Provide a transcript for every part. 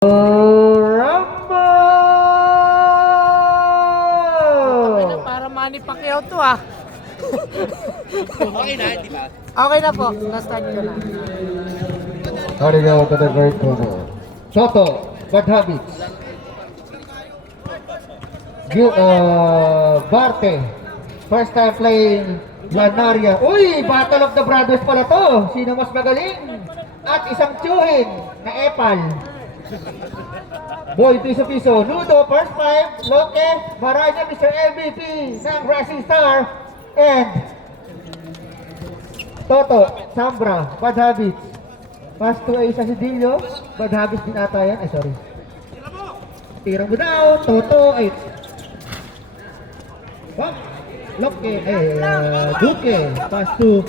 Rumble! Okay na, para Manny Pacquiao to ah. Okay na, di ba? Okay na po, na-start ko na. Sorry go to the third corner. Soto, bad habits. Barte, first time playing Lanaria. Uy, Battle of the Brothers pala to. Sino mas magaling? At isang tsuhin na epal. Boy, piso-piso. Nudo, first five. Loke, Maranya, Mr. MVP ng Rising Star. And Toto, Sambra, bad habits. Pass to A sa Sidillo. Bad habits din ata yan. Ay, sorry. Tira mo daw. Toto, ay. Hop. Loke, Duque. Pass to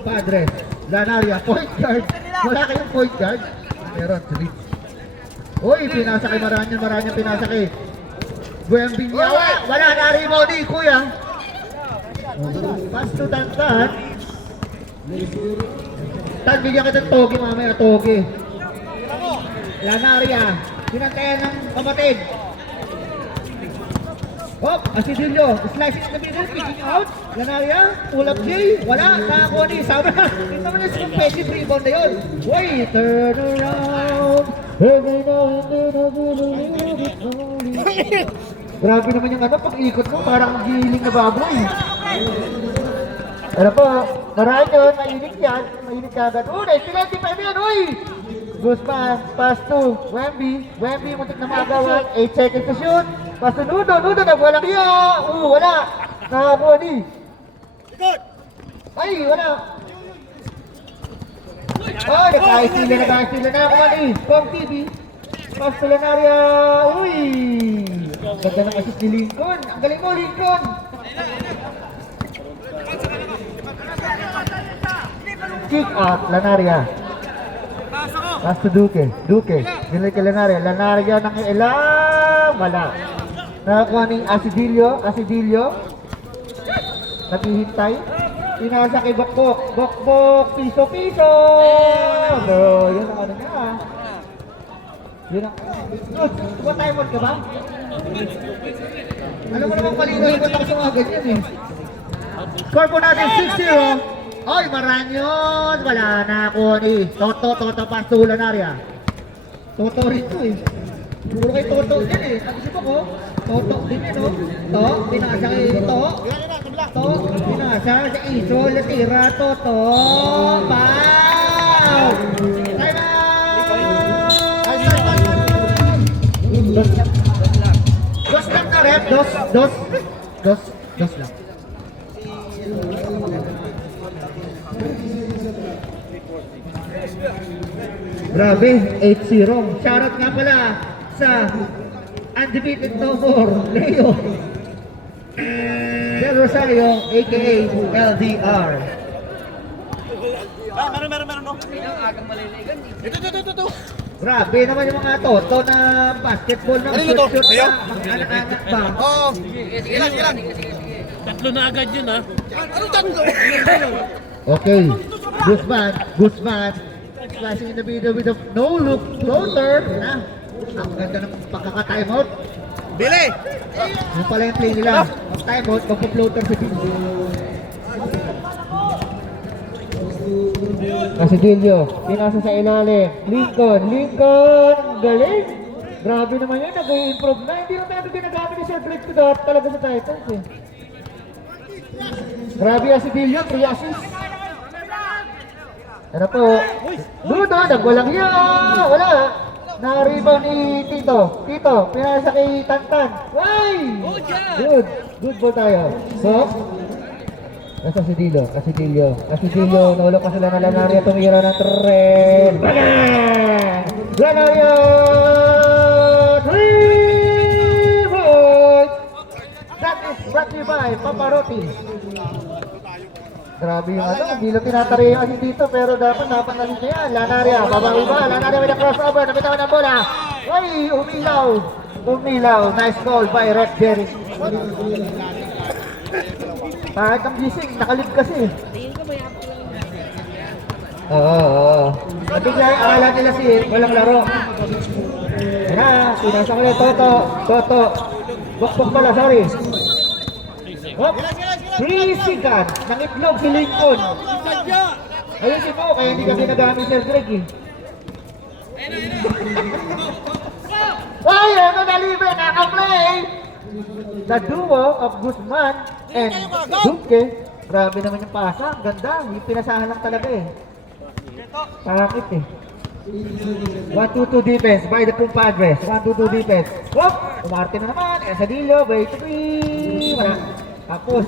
Padres. Lanaria, point guard. Wala kayong point guard? Meron, sige. Uy, pinasa kay Maranya pinasa kay Buembinya. Wala na rebound ni Kuya. Pass to Tantan. Tan, bigyan kita ng toge mamaya, toge. Lanaria, pinantayan ng kamatid. Hop, Asidillo, slicing in the middle, picking out. Lanaria, pull up J, wala, nakakuha ni Sabra. Ito mo na yung competitive rebound na yun. Wait, turn around. Every now and then, grabe naman yung ano, pag ikot mo, parang giling na baboy. Ano po, marami yun, mainit yan, mainit ka agad. Nice, 25 yan, uy! Guzman, pass to Wemby, muntik na magawan, 8 seconds to shoot. Pass to Nudo, nagwalang iya! Wala! Nakakuha ni! Ay, wala! Ay, nagkakastila na ako ni Kong TV. Pass to Lanaria, uy! Ganda ng assist ni Lincoln, ang galing mo Lincoln! Kick out, Lanaria. Pass to Duque. Dinlay kay Lanaria ng ilang. Wala. Nakakuha ni Asidillo. Naghihintay. Pinasa kay Bokbok. Piso. No, yun ang ano niya. Yun ang... Tumatime ka ba? Alam mo namang malino yung ako sa mga ganyan eh. Score po natin 6-0. Ay, Maranyon! Wala na ako ni Toto, pass to Lanaria. Toto rin to eh. Puro kay Toto din eh. Nagisip ako, Toto din eh no? Pinasa kay pinasa sa Isol, natira, Toto! Pow! Time out! Dos lang na rep, dos lang. Grabe, 8-0. Shoutout nga pala sa undefeated no more, Leo Del Rosario, aka LDR. Meron no? Ito. Grabe naman yung mga toto na basketball na shoot na anak-anak ba? Oo. Sige lang. Tatlo na agad yun ah. Ano tatlo? Okay, Guzman. Flashing in the video with a no-look floater. Ang ganda ng pagkaka-timeout. Bili! Yung pala yung play nila. Mag-timeout, magpa-floater si Pino. Casidillo, pinasa sa ilalim. Lincoln, galing! Grabe naman yun, nag-i-improve na. Hindi naman natin ginagamit ni Sir Blake to that talaga sa Titans eh. Grabe Casidillo, 3 assists. Ano po? Nudo, nagwalang hiya! Wala! Na-rebound ni Tito, pinasa kay Tantan. Why? Good ball tayo. So, nasa Casidillo, naulog pa sila na Lanaria, tumira ng tren. Bang! Lanaria! 3 points! That is brought to you by Paparotti. Grabe yung ano, hindi lang tinatari yung asin dito, pero dapat nalis na yan. Lanaria, babawi ba? Lanaria with a crossover, nabitawan ng bola. Ay, umilaw. Nice goal by Rep Jerry. Kahit ang gising, nakalib kasi. Oo. Nabigla yung akala nila si walang laro. pinasa ko ulit, Toto. Bukbok pala, sorry. Hop, 3 seconds, nangitlog si Lincoln. Ayusin mo, kaya hindi ka ginagamit Sir Greg eh. Ay, ano na libre, naka-play! The duo of Guzman and Duque. Grabe naman yung pasa, ganda, yung pinasahan lang talaga eh. Parakit eh. 1-2-2 defense by the Compadres. 1-2-2 defense. Whoop! Umarte na naman. Esadillo, by 3. Wala. Tapos,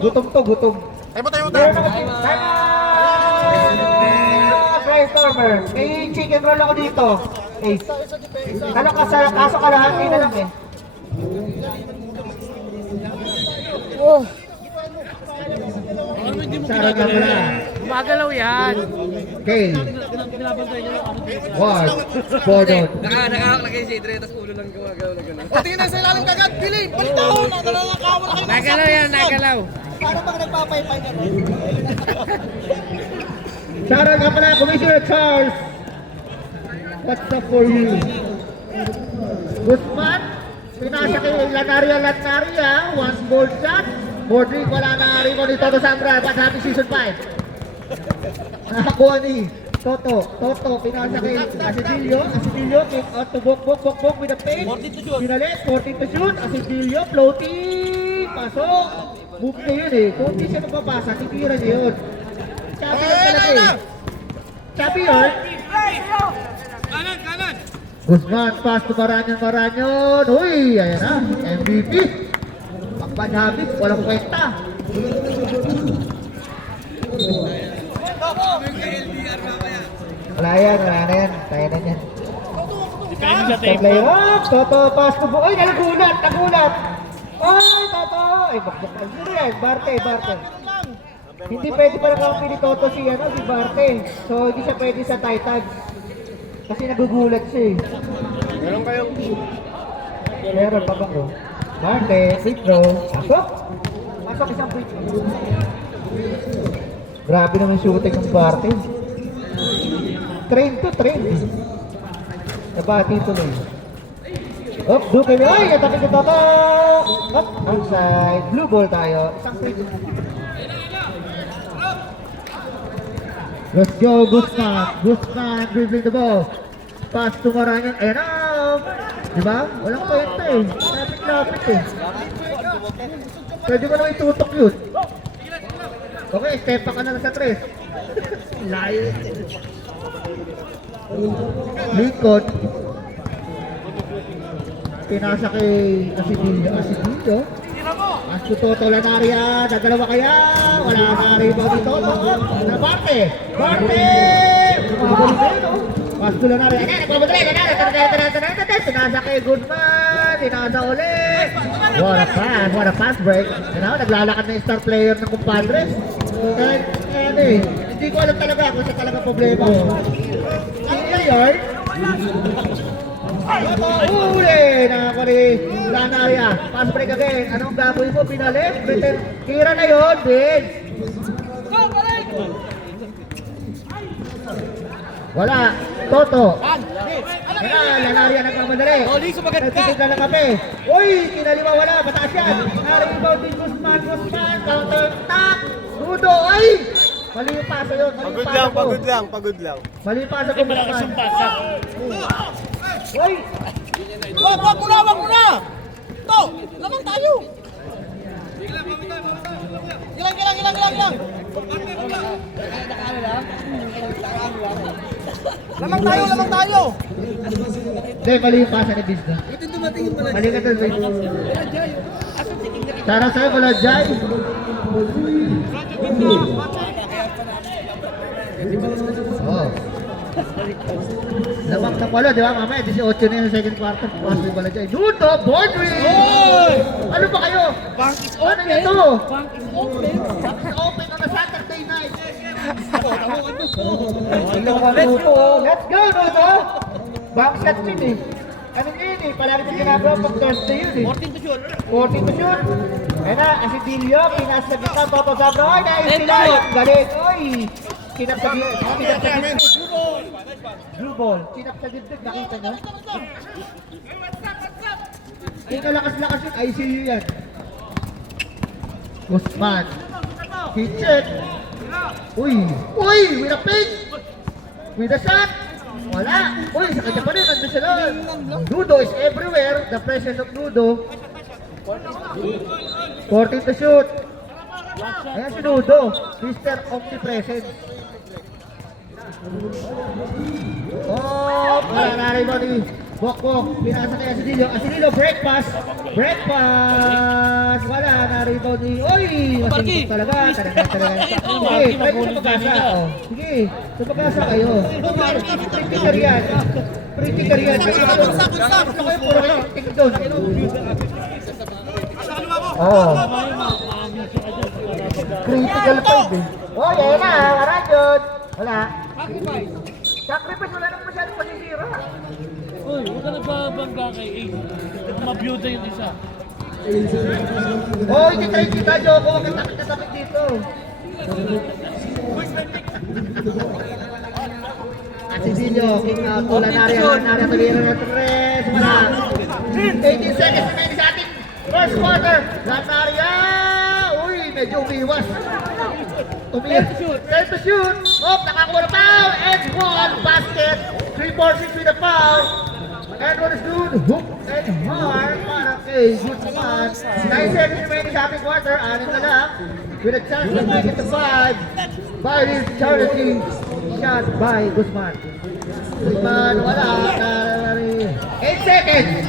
gutom. Tayo mo. Meron naman si Brainstormer. May chicken roll ako dito. Ace. Ano ka sa kaso kalahati na lang eh. Sarang ka pala. Gumagalaw yan. Kale. Ward. Bordon. Nakalagay si Adrian, tapos ulo lang gumagawa na gano'n. O, tingin na sa ilalim kagad. Billy, balitaw. Nalalakaw na kayo. Nagalaw yan, nagalaw. Paano bang nagpapaypay ka? Sarang ka pala, Commissioner Charles. What's up for you? Guzman. Pinasa kay Lanaria. One goal shot. Bordring, wala na rin ko ni Toto Sambra. But happy season 5. Nakakuha ni Toto, pinasa kay Asidillo, kick out to Bok with a paint. Pinalit, 14 to shoot, Asidillo, floating, pasok. Move na yun eh, kung hindi siya magpapasa, titira niya yun. Sabi yun talaga eh. Sabi yun. Guzman, pass to Maranyon. Uy, ayan na, MVP. Pagpanhabit, walang kwenta. Wala na yan. Kaya na yan. Play up, Toto, pass to Ay, nagulat. Ay, Toto. Ay, bakbok. Sino yan? Barte. Hindi pwede pa lang kampi ni Toto si Barte. So, hindi siya pwede sa Titans. Kasi nagugulat siya eh. Meron pa ba ko? Barte, free throw. Pasok isang free throw. Grabe naman shooting ng Barte. Train. Nabati tuloy. Up, Duque. Ay, natabi ko Toto. Up, outside. Blue ball tayo. Isang free throw. Let's go, Guzman dribbling the ball. Pass to Maranyon. Ayan na. Diba? Walang kwenta eh. Lapit eh. Pwede mo naman itutok yun. Okay, step pa ka na lang sa 3. Layo. Lincoln. Pinasa kay Asidillo. As to Toto Lanaria, dadalawa kaya? Wala na rin ba dito? Na Barte! Pas to Lanaria. Pinasa kay Goodman. Pinasa ulit. What a pass break. Naglalakad na yung star player ng Compadres. Hindi ko alam talaga kung siya talaga problema. Ngayon, uli! Nakako ni Lanaria. Pass break again. Anong gagawin mo? Pinalit? Tira na yun, Vince. Wala. Toto. Lanaria nagmamadali. Nagtitigla ng kape. Uy! Kinaliwa wala. Mataas yan. Na-rebound din Guzman. Counter attack. Rudo. Ay! Mali yung pasa yun. Pagod lang. Mali yung pasa ko. Uy! Wag mo na! To! Lamang tayo! Ilang! Lamang tayo! Hindi, mali yung pasa ni Biz. Mali ka doon, Biz. Tara sa'yo, wala dyan. Oh. Labak na pala, di ba? Mamaya, 18 na yung second quarter. Pass mo pala dyan. Nuto, Bordry! Ano ba kayo? Bank is open! Ano ito? Bank is open! Bank is open on a Saturday night! Let's go, Nuto! Bank shot yun eh. Ano yun eh? Palagi na ginagawa pag Thursday yun eh. 14 to shoot! Ayun na, Asidillo, pinas sa gitna, Toto Sabro. Ay, nais sila! Galing! Oy! Kinap sa gitna. Blue ball. Kinap sa dibdib, nakita nyo? Yung nalakas-lakas yun, ICU yan. Guzman. Kitchen. Uy! Uy! With a pick! With a shot! Wala! Uy! Sa kanya pa rin, nandun sila. Nudo is everywhere. The presence of Nudo. 14 to shoot. Ayan si Nudo. Mr. Omnipresent. Oh! Wala na rin mo ni Bok-Bok. Pinasa kaya si Dillo. Si Dillo, break pass. Break pass. Wala na rin mo ni... Uy! Masingkot talaga. Talaga. Sige, pwede sa pagkasa. Oh. Sige, sa pagkasa kayo. Pretty yan. Pretty yan. Gusto kayo puro kayo. Tingin doon. Oh. Critical point eh. Oh, yan na. Wala yun. Wala. Sacrifice, wala nang masyadong pasisira. Uy, huwag ka nagbabangga kay Ace. Mabiyuda yung isa. Oh, hindi tayo kita, Joko. Huwag kang takit dito. Asidillo, king out. Lanari, tulira ng tres. Wala. 18 seconds remaining sa ating first quarter. Lanari, uy, medyo umiwas. Time to shoot. Oh, nakakuha na foul. And one basket. 3-4-6 with a foul. And what is good? Hook and hard. Para kay Guzman. 9 seconds remaining sa ating quarter. 6 na lang. With a chance to make it to 5. By this charity shot by Guzman. Guzman, wala. 8 seconds.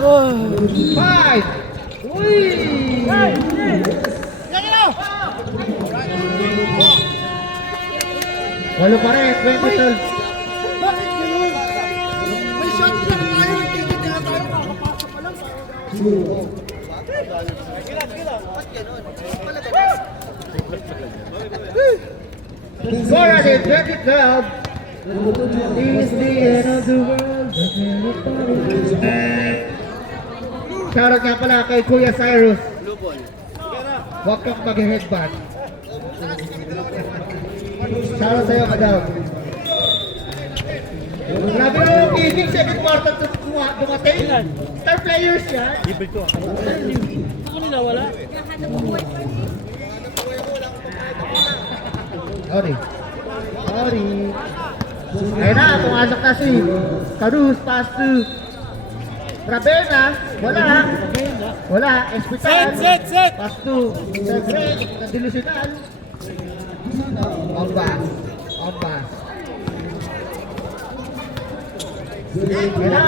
5. Uy! Walo pa rin, 20-12. May shot lang tayo, nagtitigil na tayo, makakapasok pa lang. Score at it, 20-12. Is the end of the world. Shoutout nga pala kay Kuya Cyrus. Huwag kang mag-headband. Shoutout sa'yo, madam. Grabe na yung kicking, second quarter to dumating. Star players yan. Ako nila wala. Sorry. Ayun na, pumasok na si Carus, pass to Ravena. Wala. Espital. Set! Pass to Cedric, na delusional. Ombas. Ayun na,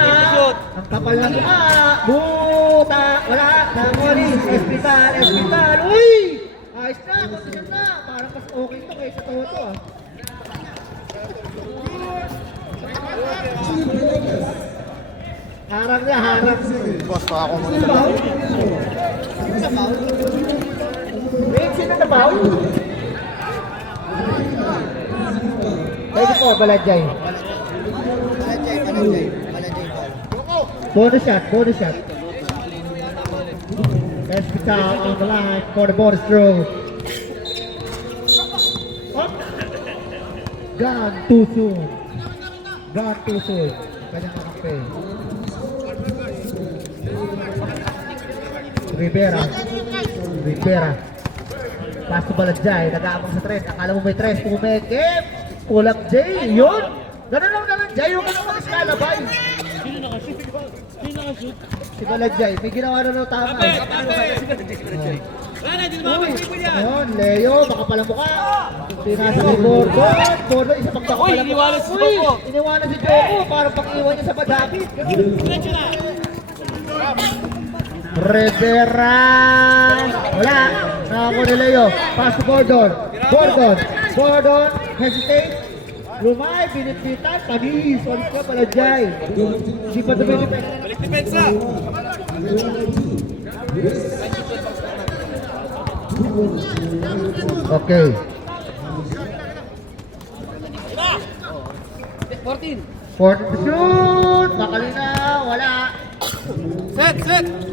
ang kapal na mukha. Buta. Wala. Namolis. Espital. Uy! Ayos na, kondisyon na. Parang mas okay ito kaysa Toto ah. Harang. Boss pa ako Sino ba? Wait, sino na ba? Pwede po, Balajay. Bonus shot. Espital on the line for the bonus throw. Up. Gone too soon. Kanyang kakampi. Rivera. Pass to Balajay. Nag-aabang sa tres. Akala mo may tres. Pumekip. Kulang Jay. Yun. Ganun lang. Jay yung kanang mag-iskalabay. Sino nakashoot? Si Balajay. May ginawa na daw tama. Ayun, Leo. Baka pala mukha. Pinasa ni Gordon. Isa pang baka pala mukha. Iniwanan si Joko. Parang pang-iwan niya sa Badaki. Rivera. Wala. Nakakuha ni Leo. Pass to Gordon. Hesitate. Lumay. Binitbitan. Panis. Walis ka pala Jai. Hindi pa dumilipin. Balik depensa! Okay. 14! 14 to shoot. Makalina. Wala. Set!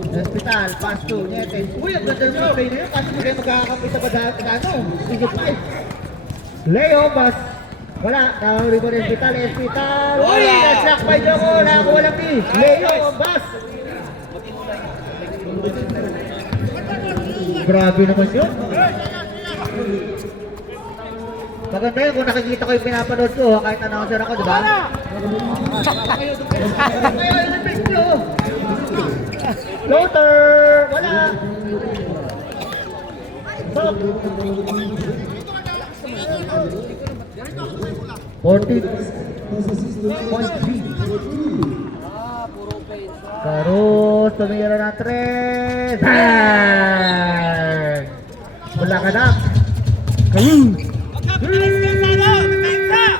Hospital, pass to, Netes. Uy, ang ganda yung play na yun. Kasi hindi kayo magkakakampi sa Badano. Sige, 5. Leo, bas. Wala. Nakahuli ko ng hospital. Uy, na-shock by Joko. Nakakuha lang ni Leo, bas. grabe naman yun. Maganda yun kung nakikita ko yung pinapanood ko, kahit announcer ako, di ba? Kaya yun ang picture. Floater! Wala! Stop! 14.3. Karus, tumira ng 3. Bang! Wala ka na. Karus!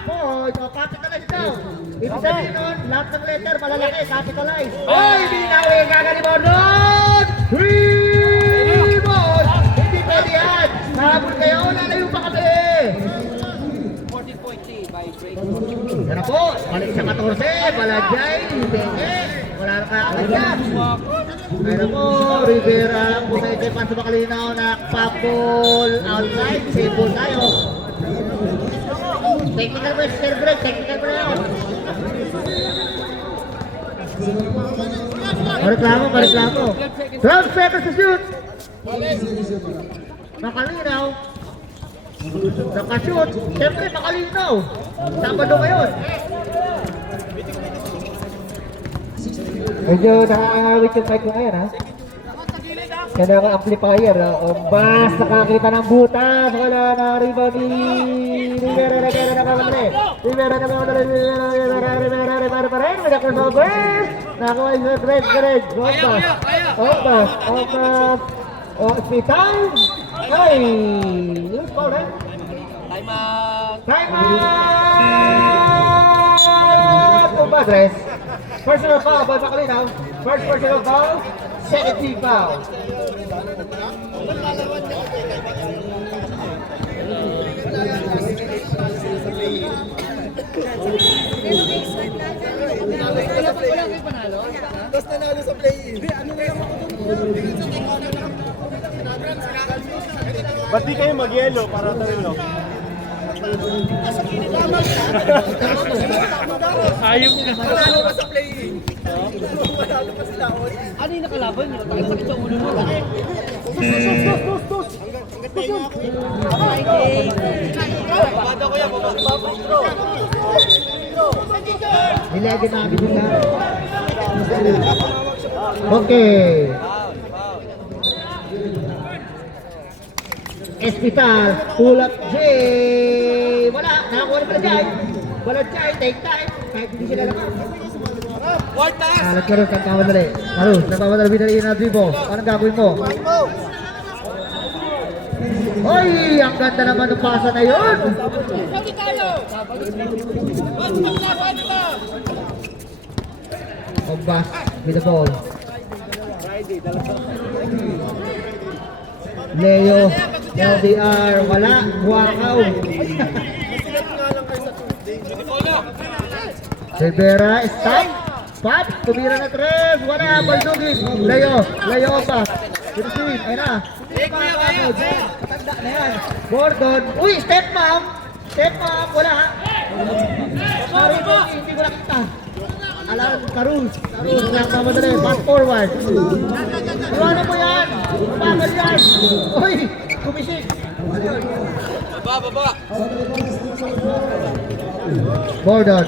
Oh, capitalize daw. Ibig sabihin nun, lahat ng letter malalaki, capitalize. Oy, binawi ka ni Bordon! 3 balls! Hindi pwede yan! Nahabol kayo, lalayo pa kami! 14.3 by break. Yan po, balik sa 14, Balajay, Benge, wala na kakakagya. Ayan po, Rivera, Pusay Tepan sa Makalinaw, nakpapol outside, save ball tayo. Technical break, serve break, technical break. Pareklamo. 12 seconds to shoot. Makalinaw. Nakashoot. Siyempre, makalinaw. Sabado ngayon. Medyo nakakawit yung mic ko ngayon, ha? Kaya ang amplifier, bas, nakakita ng butas. Wala na, rebound ni Rivera na kaya nakakamali. Rivera pa rin. May crossover. Nakakuha yung red. Opas. Hospital. Ay, lose ball, eh? Time out. Time out! Umbadres. Personal foul by Makalinaw. First personal foul. Second team foul. Tapos nanalo sa play-in. Ba't di kayo mag-yelo para talino? Ayop ka. Nanalo ka sa play-in. Nanalo pa sila. Ano yung nakalaban nyo? Takit sa ulo mo. Nilagyan namin yung lahat. Okay. Espital, pull up J. Wala, nakakuha na Jai. Wala Jai, take time. Kahit hindi sila lang. Ward taas! Nagkaroon kang kamadali. Karus, nagpapadali binaliin na dribo. Anong gagawin mo? Hoy, ang ganda naman ng pasa na yun. Sabi tayo! Ombas, with the ball. Leo, LDR, wala, Wakaw. Rivera, stop. Pop, tumira na tres, wala, Baldugin. Leo pa. Pinusin, ayun na. Matanda na yan. Gordon, uy, step mom, wala. Sorry po, hindi ko nakita. Alam, Karus, lang na madali, fast forward. Iwanan mo yan, bagal yan. Uy, kumisik. Baba. Gordon,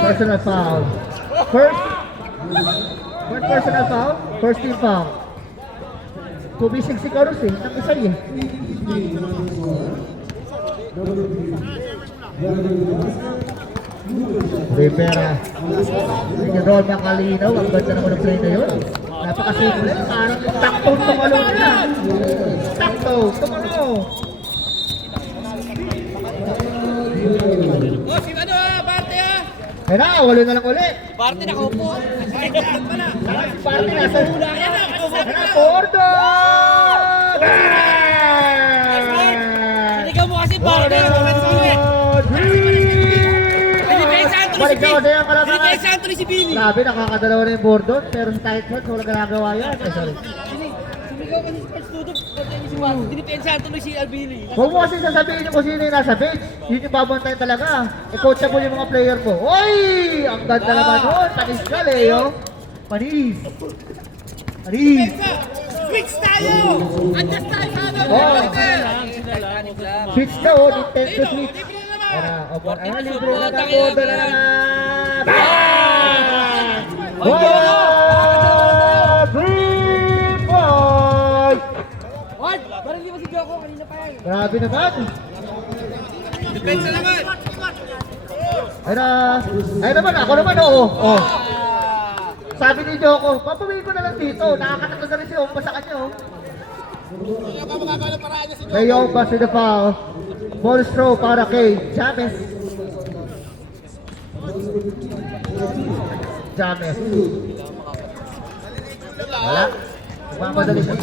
personal foul. First personal foul, first team foul. Kumisik si Karus eh, nang isa eh. Rivera. Yung roll Makalinaw, ang ganda naman ng play na yun. Napakasimple, parang takto tumalo nila. Takto, tumalo. Oh, si ano parte ah! Kaya na, walo na lang ulit. Parte nakaupo. Party nasa hula. Gordon! Sinigaw mo kasi parte. Balik na kasi ang kalabangan. Binigay sa Anthony si Billy. Sabi, nakakadalawa na yung Bordon, pero sa tight shot, wala ginagawa yan. Ay, sorry. Sumigaw kasi si First Tudo. Si Juan. Dinipensa Anthony si Albili. Huwag mo kasi sasabihin yung kung sino yung nasa bench. Yun yung babantayan talaga. I-coachable yung mga player ko. Oy! Ang ganda naman nun. Panis ka, Leo. Panis. Switch tayo! Adjust tayo sa ano! Oh. Sila lang. Switch na oh, Nintendo Switch. Opo, libre na ng bodo na naman. Bang! Wala! 3 points! Ward! Parang di ba si Joko? Kanina pa yan. Grabe naman. Depensa naman! Ay naman, ako naman oo. Oh. Sabi ni Joko, papawin ko na lang dito. Nakakatakot na rin si Omba sa kanya oh. Kay Omba si the foul. Ball throw para kay James. James. Wala. Mamadali siya.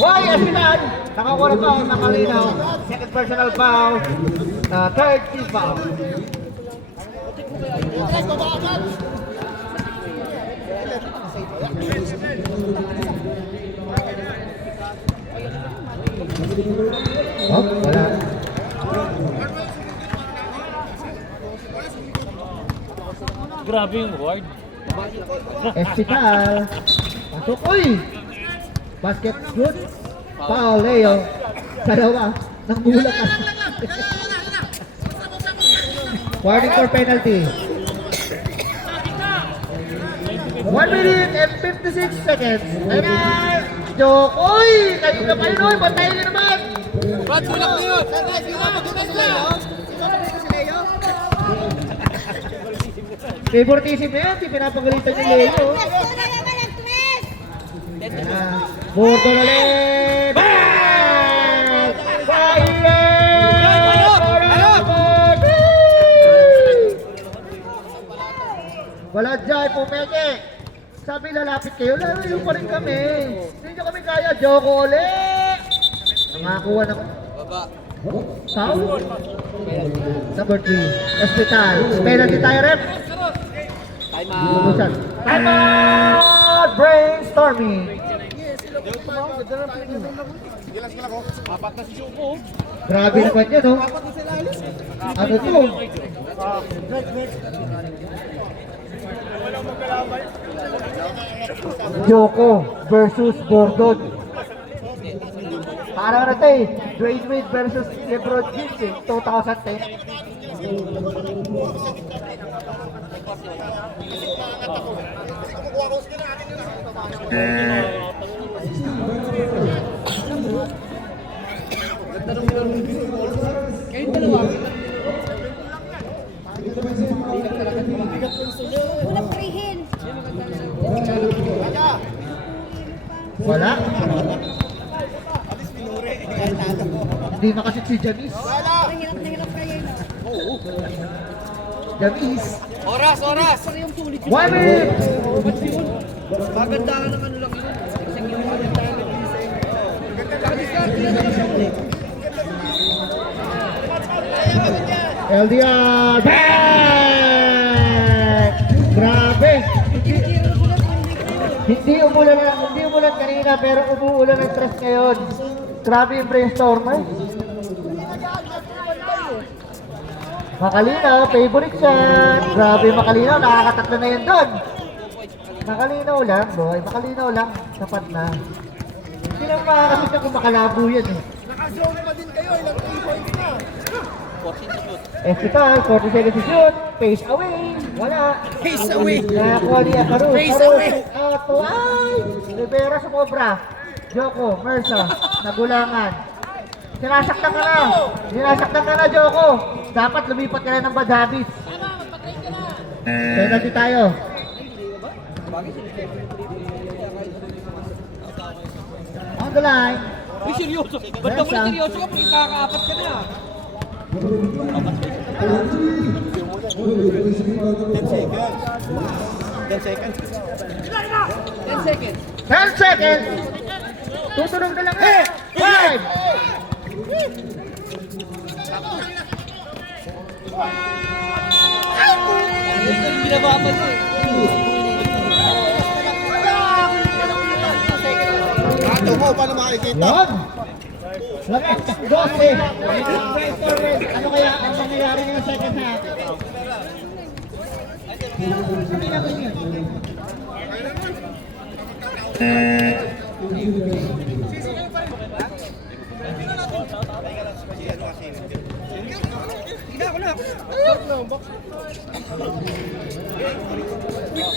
Why, Asinan! Nakakuha pa, nakalinaw. Second personal foul. Third team foul. Oh, wala. Grabe yung ward. Espital. Pasok. Uy! Basket good. Foul, Leo. Dalawa. Nang bulat na. Warning for penalty. 1 minute and 56 seconds. Ayun na! Joke! Uy! Kanina pa yun, uy! Bantayan nyo naman! Brad, tulak na yun! Sino magkita si Leo? Sino magkita si Leo? Favoritism na yan. Di pinapagalitan yung Leo. Ayun na. Bordo na ulit! Bang! Wala dyan, pumeke! Sabi lalapit kayo, lalayo pa rin kami. Hindi nyo kami kaya, Joko ulit! Nakakuha ng... Foul? Number 3, Hospital. Penalty tayo, rep. Time out! Time out! Brainstorming! Grabe naman yun, no? Ano to? Joko versus Bordon. Parang na tayo, Dwayne Wade versus LeBron James eh, 2010. Unang prehin. Wala. Hindi makasit si Jamis. Mahirap na hirap kayo. Jamis. Oras! 1 minute! Magandahan ng ano lang yun. Isang yung magandahan ng design. LDR back! Grabe! Hindi umulan kanina pero umuulan ng stress ngayon. Grabe yung brainstormer. Makalinaw, favorite shot. Grabe Makalinaw, nakakatatlo na yun doon. Makalinaw lang, boy. Makalinaw lang. Sapat na. Hindi lang makakasit kung makalabo yan eh. Naka-zone pa din kayo, ilang 3 points na. Espital, 40 seconds to shoot. Face away. Wala. Face away. Nakakuha niya Karus. Face Karus away. out to ay. Rivera sumobra. Joko, Mersa, nagulangan. Sinasaktan ka na. Sinasaktan ka na, Joko. Dapat lumipat ka na ng bad habits. Penalty tayo. On the line. Uy, seryoso. Ba't ka muna seryoso ka? Porque kakaapat ka na. 10 seconds. Tutunog na lang eh. 5. Ito yung binababa niya eh. Kato mo, paano makikita? Yun. 12. Ano kaya ang mangyayari? nangyari yung second half. Hindi na yun.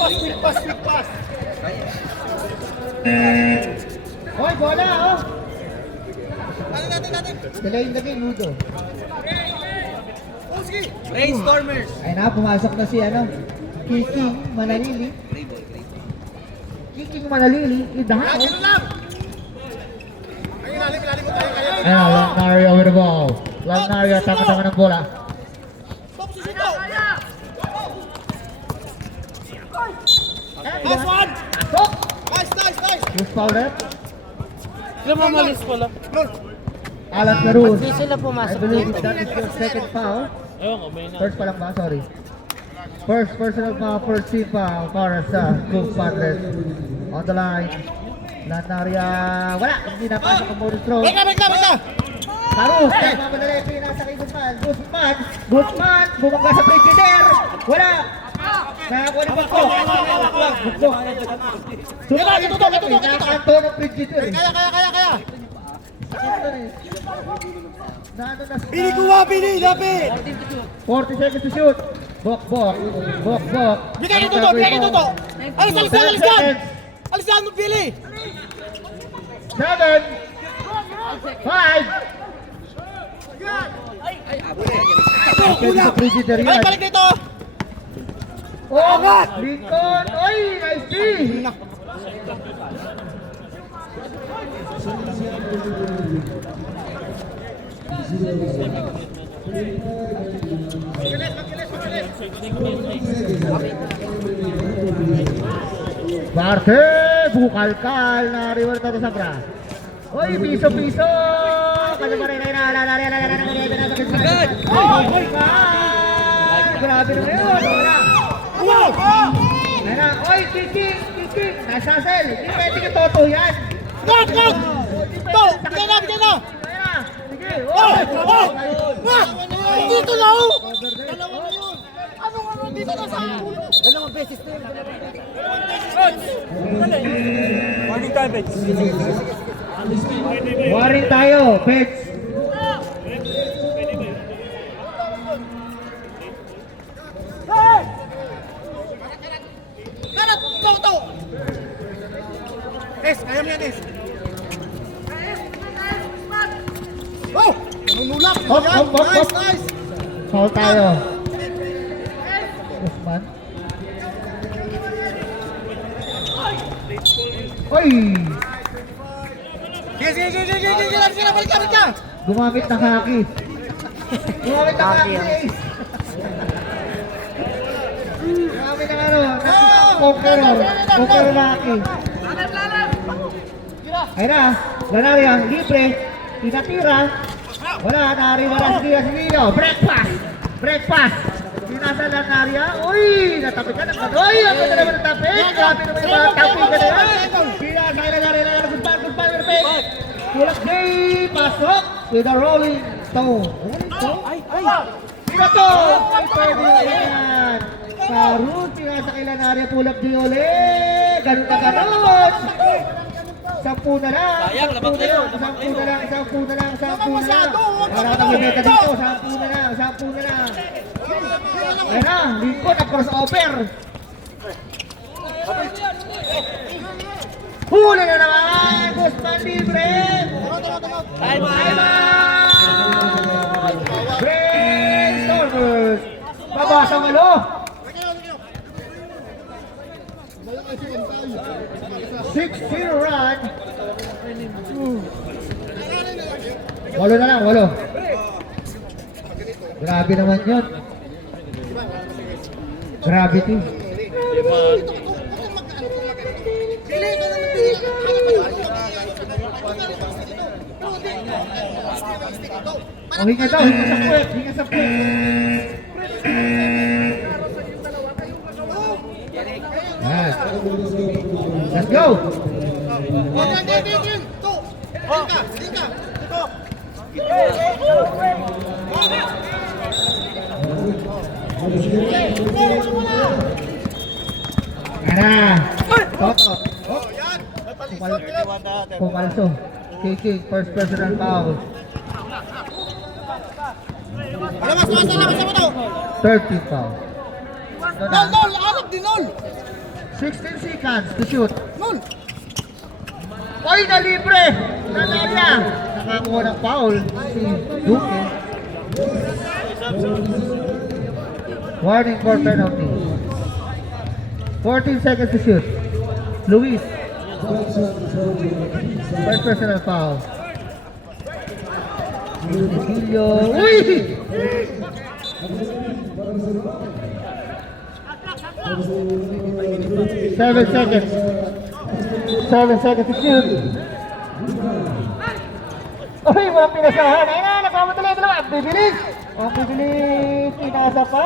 Quick pass. Hoy, bola, oh! Natin. Delay in the game, Ludo. Brainstormers. Ay na, pumasok na si Kiking Manalili. Kiking Manalili, idahaw. Ayan, Lannaria with the ball. Lannaria, tama-tama ng bola. Stop si Sito. Nice one. Pasok! Nice. Who's fouled it? Sila mamalis pala. Alan Perun. Hindi sila I pumasok believe dito. that is your second foul. Ewan ko, may na. First pa lang ba? Sorry. First personal foul, first team foul para sa Cook Padres. On the line. Lannaria, wala. Hindi napasok ang bonus throw. Beka. Karus, nagmamadali, pinasa kay Guzman, bumangga sa Frigidaire, wala! Nakakuha ni Bukbok. Sunod yung nakakanto ng Frigidaire. Kaya. Naano na Pili kuha, pili, dapat. 40 seconds to shoot. Bok. Bigay kay Tuto. Alis yan, pili. 7 5 Frigidaire yan. Balik dito. Oh, Lincoln! Oy, nice D! Barte! Bukal-kal na reward na sa bra. Oy, piso-piso! Kasi pa rin grabe naman yun! Wala! Ayan na, oy, Kiking! Nasa cell! Hindi pwede ka toto yan! Go! Bigay na. Ayan na! Sige! Dito na, oh! Dalawa na yun. Ano, dito na sa... Dalawang beses na yun. Warning tayo, Pets! Go! Kaya mo yan, Oh! Nanunulak! Hop. Nice! Foul tayo. Guzman. Oy! Sige, balik ka! Gumamit ng haki. Gumamit ng haki. Gumamit ng conqueror na haki. Ayun na, Lannaria, libre, tinatira. Wala, nariwala si Nino. Break pass. Pinasa Lannaria. Uy, natapit ka ng Uy, ang ganda naman ng tapit. Grabe naman yung mga tapit ka na yan. Pinasa kay Lannaria. Guzman, perfect. Tulak J, pasok with a rolling stone. Pinato! Pwede yan. Karun, pinasa kay Lannaria. Tulak J ulit. Ganun na ganun. 10 na lang. Sayang, labag na yun. 10 na lang. Para nag-meta dito. 10 na lang. Ayan na, Lincoln at crossover. Huli na naman. Guzman libre. Time Brainstormers. Babasa malo. 6-0 run. 8 na lang. Grabe naman yun. Gravity. Hinga sa puwet. Yes. Let's go. Ana. Toto. Oh. Pumalso. Kicking, first personal foul. Labas mo to. 13 foul. Nol, anak din nol. 16 seconds to shoot. Nol. Oy, na libre! Nanaya! Nakakuha ng foul si Duque. Warning for penalty. 14 seconds to shoot. Luis. First personal foul. Emilio. Uy! 7 seconds. 7 seconds to shoot. Uy, walang pinasahan. Ayun na, nagmamadali ito lang. Ang bibilis. Ang bibilis. Pinasa pa.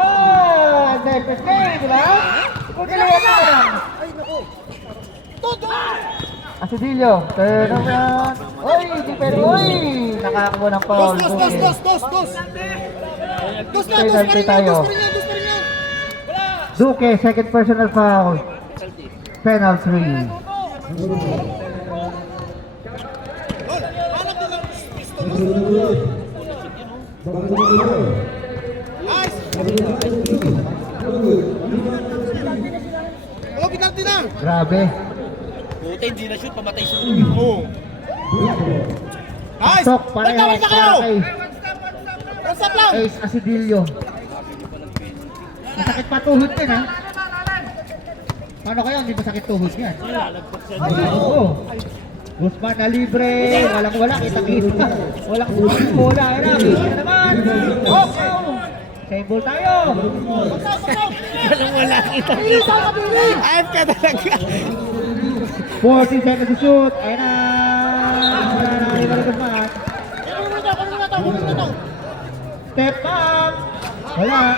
Dahil first game, di ba? Kung dalawa na lang. Asidillo. Turn around. Uy, di pero. Uy, nakakuha ng foul. Dos. Dos na, dos pa rin tayo. yan. Duque, second personal foul. Penalty 3. Nice! Oh, penalty na! Grabe. Buti, hindi na shoot, pamatay sa ulo. Nice! Sok, pareho. Balik na kayo! Para kay What's up lang? Ace Asidillo. Masakit pa tuhod din, ha? Paano kaya hindi masakit tuhod yan? Oo. Guzman na libre. Walang-wala. Kita-kita. Walang bola. Ayun na. Kita na naman. Okay. Same ball tayo. Walang-wala kita. Ayun ka talaga! 14 seconds to shoot. Ayun na. Wala na kayo balik Guzman. Kunin mo to! Step up. Wala.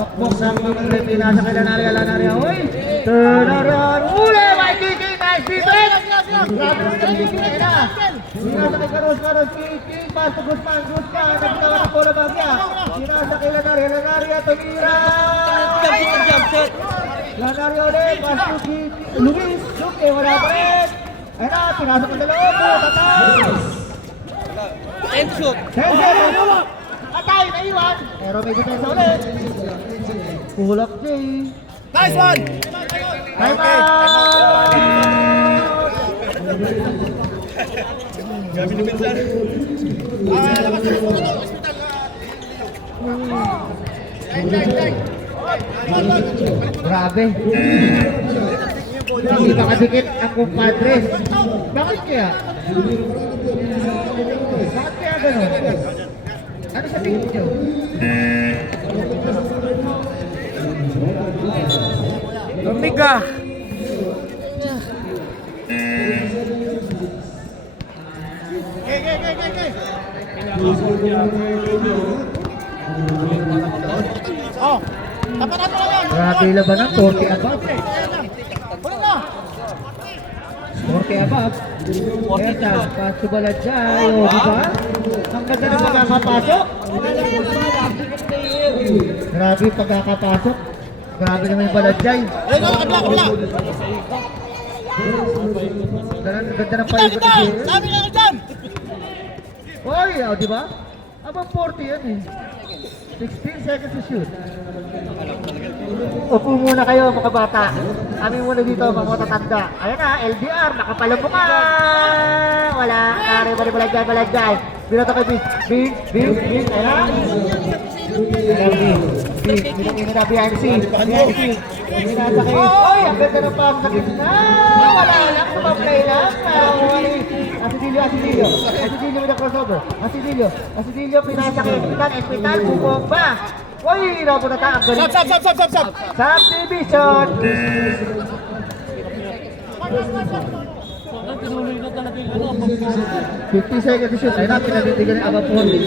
Bok-bok ng Pilipinas sa Lanaria. Uy. Turn around. Uli. May kicking. Nice defense. Grabe naman ang kicking. Ayun na. Sinasa kay Karos. Kicking. Pass to Guzman. Nagtawa ng bola bagya. Sinasa kay Lanaria. Tumira. Jump shot. Lanaria ulit. Pass to Luis. Luke. Wala pa rin. Ayun na. Pinasa ko sa loob. Tatay. End shoot. Atay, naiwan. Pero may depensa ulit. Kulak Jay. Nice one! Time out! Grabe. Hindi makadikit ang kumpadres. Bakit kaya? Bakit kaya gano'n? Ano sa tingin nyo? Amiga. Oh! Tapat natin lang yan! Grabe labanan, 40 above. Kunin na! 40 above. Eta, pass to Baladjay. O, diba? Ang ganda ng pagkakapasok. Grabe yung pagkakapasok. Grabe naman yung Baladjay. Ayun, kabila! Ganda ng palikot ni Jay. Sabi nga ka dyan! Oy, o, diba? Abang 40 yan eh. 16 seconds to shoot. Upo muna kayo mga bata. Kami muna dito mga matatanda. Ayan na, LDR, nakapalong ka. Wala, kare, baladjay. Binoto kay Bing. Ayan na. Bing, na BNC. Binasa kay, oy, ang ganda ng pang sakit na. Wala lang, sumablay lang. Asidillo with the crossover. Asidillo, pinasa kay Espital, bubog ba? Uy, napunta ta, ang galing. Stop! Subdivision. Tinuloy na talaga yung ano. 50 seconds to shoot. Ayun na, pinabibigyan ng above 40.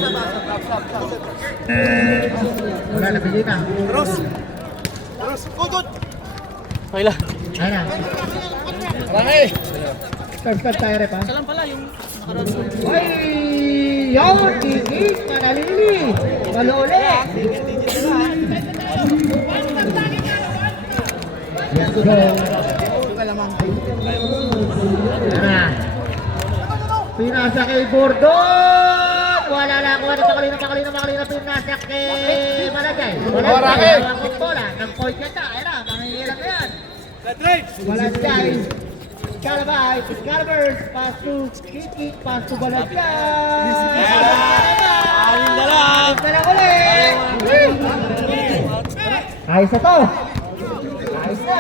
Wala, nabigay na. Cross! Good! Okay lang. Ayun na. Marami! Start tayo rep ha. Salam pala yung nakaraan. Uy! Yun! Kikis! Manalili! Malole! Go. Tara. Pinasa kay Bordon. Wala na ako. Makalina. Pinasa kay Malagay. Malagay. Ang bola. Nag-point yan na. Ayan na. Mangingilang na yan. Malagay. Calabay. Calabers. Pass to Kiki. Pass to Malagay. Ayun na lang. ulit. Ayos na to. Ayos na.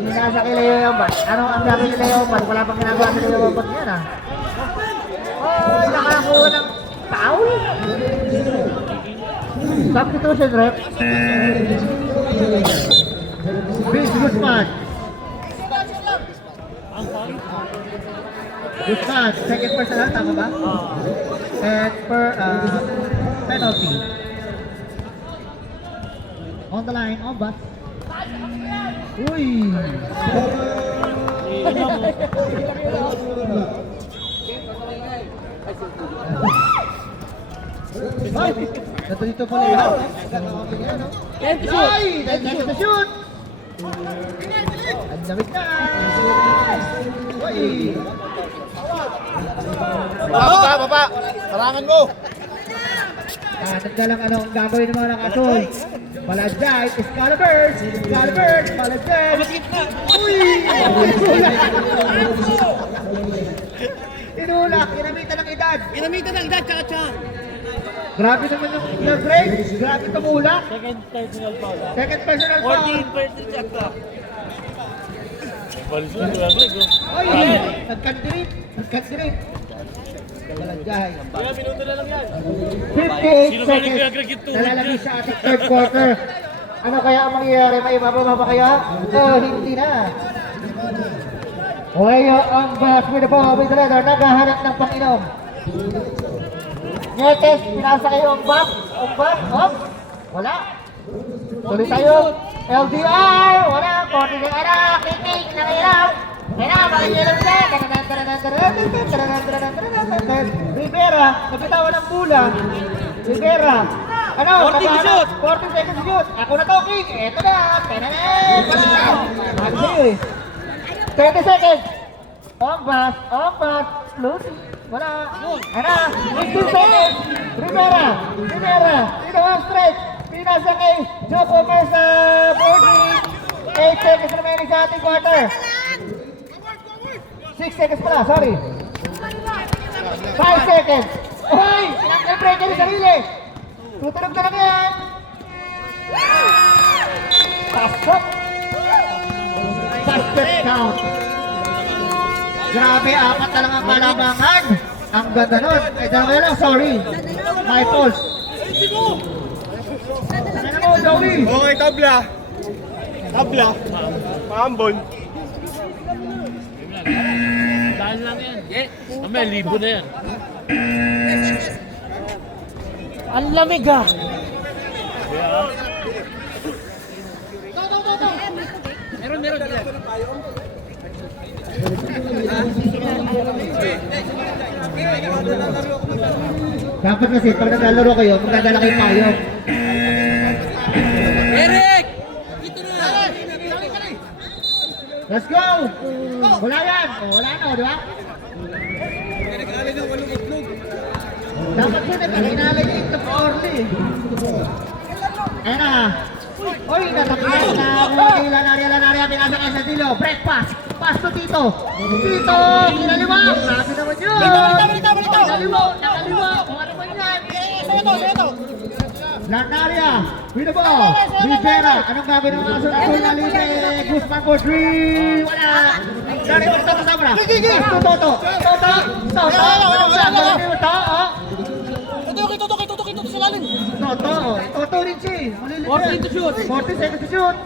Pinasa kay Leo Yombat. Ano ang gagawin ni Leo Yombat? Wala pang ginagawa si Leo Yombat yan ah. Oh, nakakuha ng foul. Substitution rep. Vince Guzman. Guzman, second personal, tama ba? And per penalty. On the line, on bus. Uy! Ito dito pala yun. Ay! Time to shoot! Ang damit na! Uy! Baba! Tarangan mo! Nagdalang ano ang gagawin ng mga nakasol. Palajay, Excaliburs! Palajay! Uy! Inulak, inamitan ng edad. Inamitan ng edad, tsaka. Grabe naman yung break. Grabe tumulak. Second personal foul. Second personal foul. 14% tsaka. Balso, Greg. Uy! Nagkandirit. Palajay. Kaya minuto na lang yan. 58 Sino seconds. galing Greg ito? Nalalagay sa ating third quarter. Ano kaya ang mangyayari? May mababa ba kaya? Hindi na. Wayo ang back with the ball with the leather. Naghahanap ng Panginoon. Nietes, pinasa kayo ang back. Op. Wala. Tuloy tayo. LDR. Wala. Korte ng anak. Kiking. Nangilaw. Kaya makikilam din. Rivera. Nabitawan ng bola. Rivera. Ano? 40 shoot. 40 seconds shoot. Ako na to, King. Eto na. Tananan. Wala. Ano sa'yo eh. 20 seconds. On pass. Close. Wala. Ano? 15 seconds. Rivera. Dito ang stretch. Pinasa kay Joko Mersa. 8 seconds remaining sa ating quarter. 6 seconds pala, sorry. 5 seconds. Hoy! Pinag-break niya yung sarili. Tutunog na lang yan. Pasok. Basket count. Grabe, 4 na lang ang kalabangan. Ang ganda nun. Ay, dalawa lang, sorry. My fault. Ano mo, Joey? Okay, tabla! Paambon! Dahil lang yan. Mamaya, libo na yan. Ang lamig ah. Meron. Dapat kasi, pag naglalaro kayo, magdadala kayo payong. Eric! Ito na! Let's go! Wala yan! Wala na, di ba? Dapat sila pag-inalay yung ito pa Orly. Ayan na. Uy, natakyan na. Lanaria, pinasa kayo sa Dilo. Break pass. Pass to Tito. Tito, kinaliwa. Sabi naman yun. Balita. Nakaliwa. Kung ano man yan. Sa'yo to. Lanaria, with the ball. Rivera, anong gagawin ng mga sunod na libre? Guzman for 3. Wala. Dari, Toto Sabra. Pass to Toto. Anong gagawin ni Toto? Ito sa lalim. Toto rin siya. 40 to shoot. 40 seconds to shoot.